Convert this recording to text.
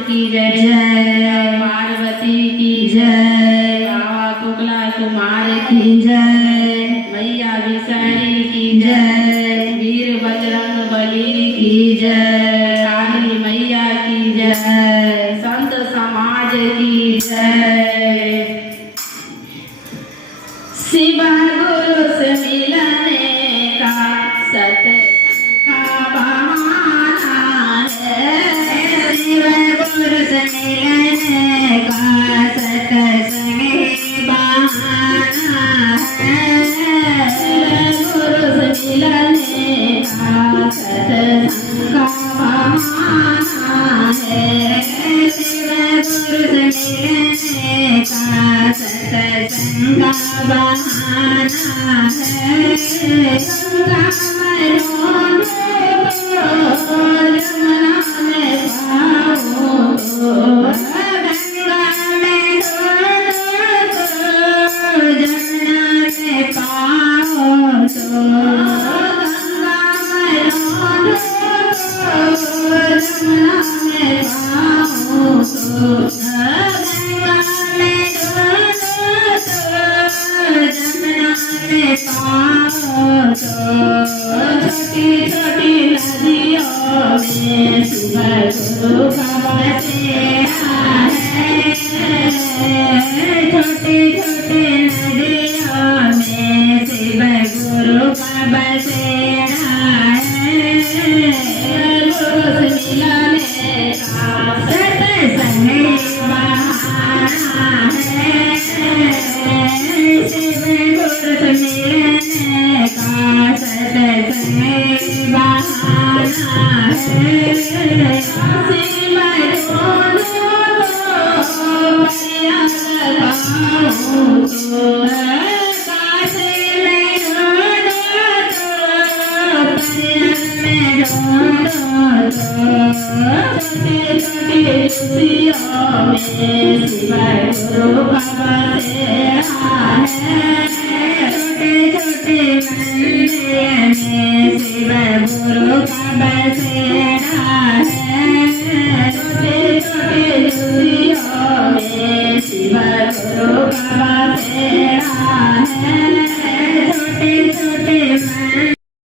की जय। पार्वती की जय। बाबा तुगला कुमार की जय। मैया विषणी की जय। वीर बजरंग बली की जय। काली मैया की जय। संत समाज की जय। शिवा गुरु से मिलने का सत्संग का बहाना है। शिवा गुरु से मिलने का सत्संग बहाना है। शिवा गुरु से मिलने का सत्संग का बहाना है। शिवा गुरु से मिलने का सत्संग का बहाना है। गंगा में जमुना में पाओ तो, गंगा में जमुना में पाओ तो, गंगा में जमुना में पाओ तो, गंगा में जमुना में पाओ तो। छोटी छोटी नदियों में शिवा गुरु का बसेरा है। छोटी छोटी नदियों में शिवा गुरु का बसेरा है। गुरु से मिलने का सत्संग बहाना है। शिव गुरु से मिलने का सत्संग बहाना है। शिव गुरु का